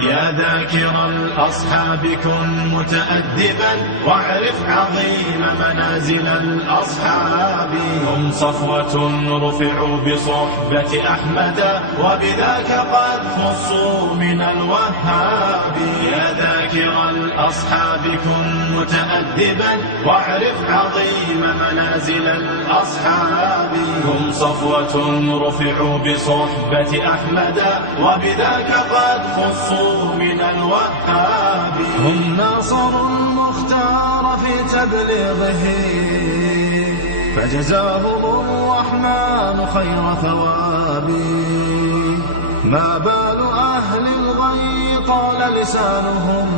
يا ذاكر الأصحاب كن متأدبا واعرف عظيم منازل الأصحاب. هم صفوة رفعوا بصحبة أحمد وبذاك قد خصوا من الوهاب. يا ذاكر الأصحاب كن متأدبا واعرف عظيم منازل الأصحاب. هم صفوة رفعوا بصحبة أحمد وبذاك قد خصوا من الوهاب. هم ناصروا المختار في تبليغه فجزاهم الرحمن خير ثواب. ما بال أهل الغي طال لسانهم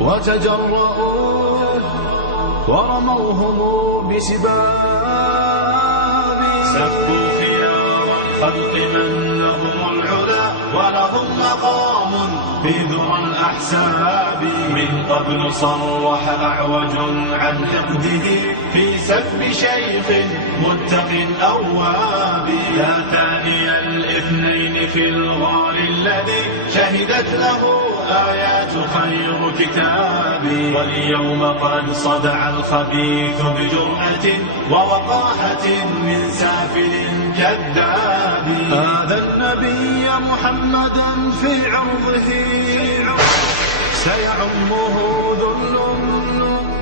وتجرؤوا ورموهم بسباب. سبوا خيار الخلق من لهم العلا ولهم مقام في ذرى الأحساب. من قبل صرح أعوج عن حقده في سب شيخ متق أواب. يا ثاني الاثنين في الغار الذي شهدت له آيات خير كتاب. واليوم قد صدع الخبيث بجرأة ووقاحة من سافل كذاب. هذا النبي محمدا في عرضه سيعمه ذل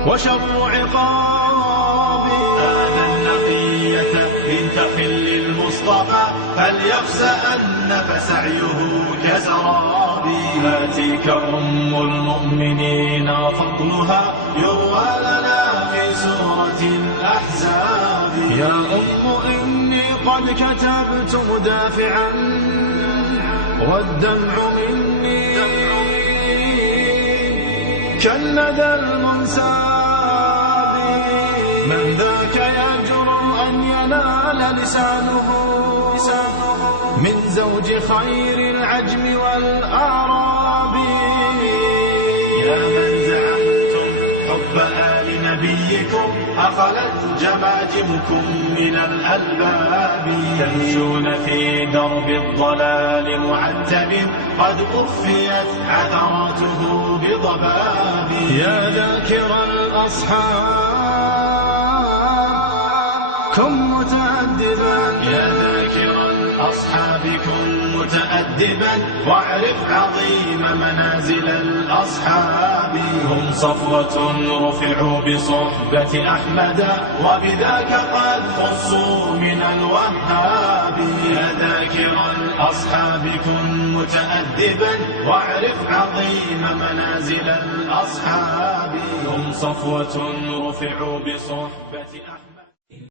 وشر عقاب. هذا النقية إن تخل المصطفى فليخسأن فسعيه كسراب. هاتيك أم المؤمنين فضلها يروى لنا في سورة الأحزاب. يا أم إني قد كتبت مدافعا والدمع مني كالندى المنساب. من ذاك يجرؤ أن ينال لسانه من زوج خير العجم والأعراب. يا من زعمتم حب آل نبيكم أخلت جماجمكم من الألباب. تمشون في درب الضلال معتب قد أخفيت عثراته بضباب. يا ذاكر الأصحاب كن متأدبا. يا ذاكر الأصحاب كن متأدبا واعرف عظيم منازل الأصحاب. هم صفوة رفعوا بصحبة أحمد وبذاك قد خصوا من الوهاب. يا ذاكر الأصحاب كن متأدبا واعرف عظيم منازل الأصحاب. هم صفوة رفعوا بصحبة أحمد.